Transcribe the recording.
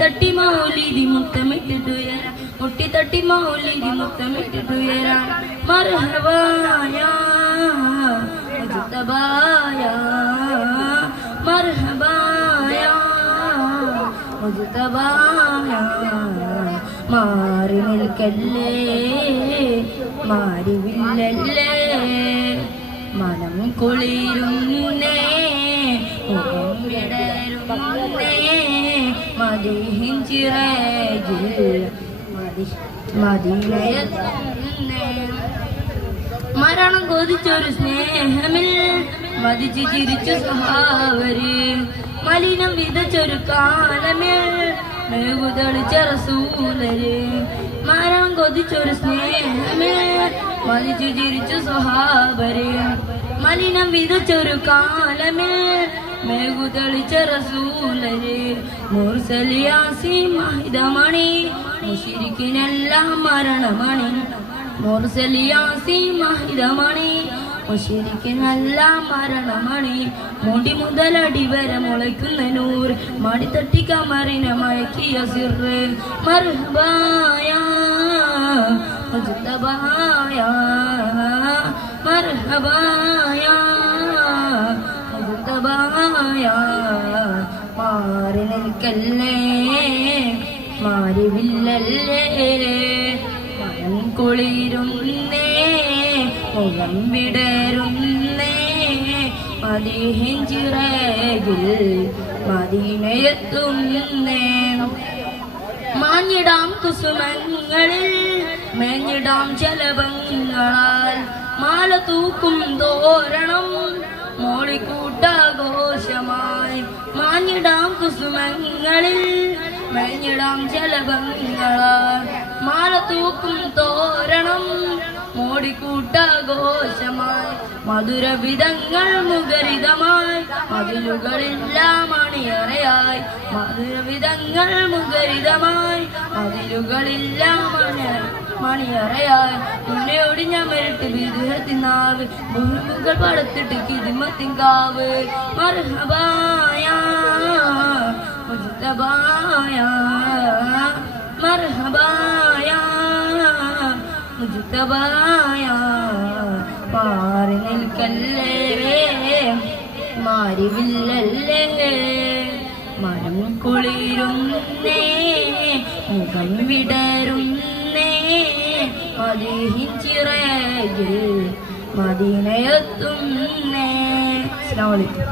തട്ടി മൗലിദി മുത്തമിട്ടിട്ടുയരാൻ മുട്ടി തട്ടി മൗലിദി മുത്തമിട്ടിട്ടുയരാൻ മർഹബായ മുജ്തബായ മർഹബായ മുജ്തബായ മാറി നിൽക്കല്ലേ മാറിവില്ലല്ലേ മനം കുളിരുന്നേ മുഖം വിടരുന്നേ മദീഹിൻ ചിറകിൽ മദീനയെത്തുന്നേ മരണം കൊതിച്ചൊരു സ്നേഹമിൽ മതിച്ച് ചിരിച്ചു സ്വഹാവര് മലിനം വിതച്ചൊരു കാലമിൽ മേഘുതളിച്ച റസൂലര് മരണം കൊതിച്ചൊരു സ്നേഹമിൽ മതിച്ചു ചിരിച്ചു സ്വഹാവര് മലിനം വിതച്ചൊരു കാലമിൽ മേഘുതളിച്ച റസൂലര് മുർസലിയാസി മഹിതമണി മുശിരിക്കിനെല്ലാം മരണമണി മുർസലിയാസി മഹിതമണി മുശിരിക്കിനെല്ലാം മരണമണി മുടി മുതലടി വരെ മുളയ്ക്കുന്ന നൂർ മടിത്തട്ടി കമറിനെ മയക്കിയ സിറ് മർഹബായ മുജ്തബായ മർഹബായ മുജ്തബായ മാറി നിൽക്കല്ലേ മാറിവില്ലല്ലേ മനം കുളിരുന്നേ മുഖം വിടരുന്നേ മദീഹിൻ ചിറകിൽ മദീനയെത്തുന്നേ മാഞ്ഞിടാം കുസുമങ്ങളിൽ മേഞ്ഞിടാം ജലഭങ്ങളാൽ മാല തൂക്കും തോരണം മോളിക്കൂട്ടാഘോഷമായി മാഞ്ഞിടാം കുസുമങ്ങളിൽ മേഞ്ഞിടാം ജലഭങ്ങളാൽ മാല തൂക്കും തോരണം മോടിക്കൂട്ടാഘോഷമായി മധുരവിധങ്ങൾ മുഖരിതമായി മതിലുകളില്ലാം അണിയറയായി മധുരവിധങ്ങൾ മുഖരിതമായി മതിലുകളില്ലാം മണിയറയായി മുനയൊടിഞ്ഞ മെരിട്ട് വിദുരത്തിനാവ് ഭൂമുകൾ പടത്തിട്ട് കിതിമത്തിങ്കാവ് മർഹബായ മുജ്തബായ മർഹബായ മുജ്തബായ മാറി നിൽക്കല്ലേ മാറിവില്ലല്ലേ മനം കുളിരുന്നേ മുഖം വിടരുന്നേ മദീഹിൻ ചിറകിൽ മദീനയെത്തുന്നേ. അസ്സലാമു അലൈക്കും.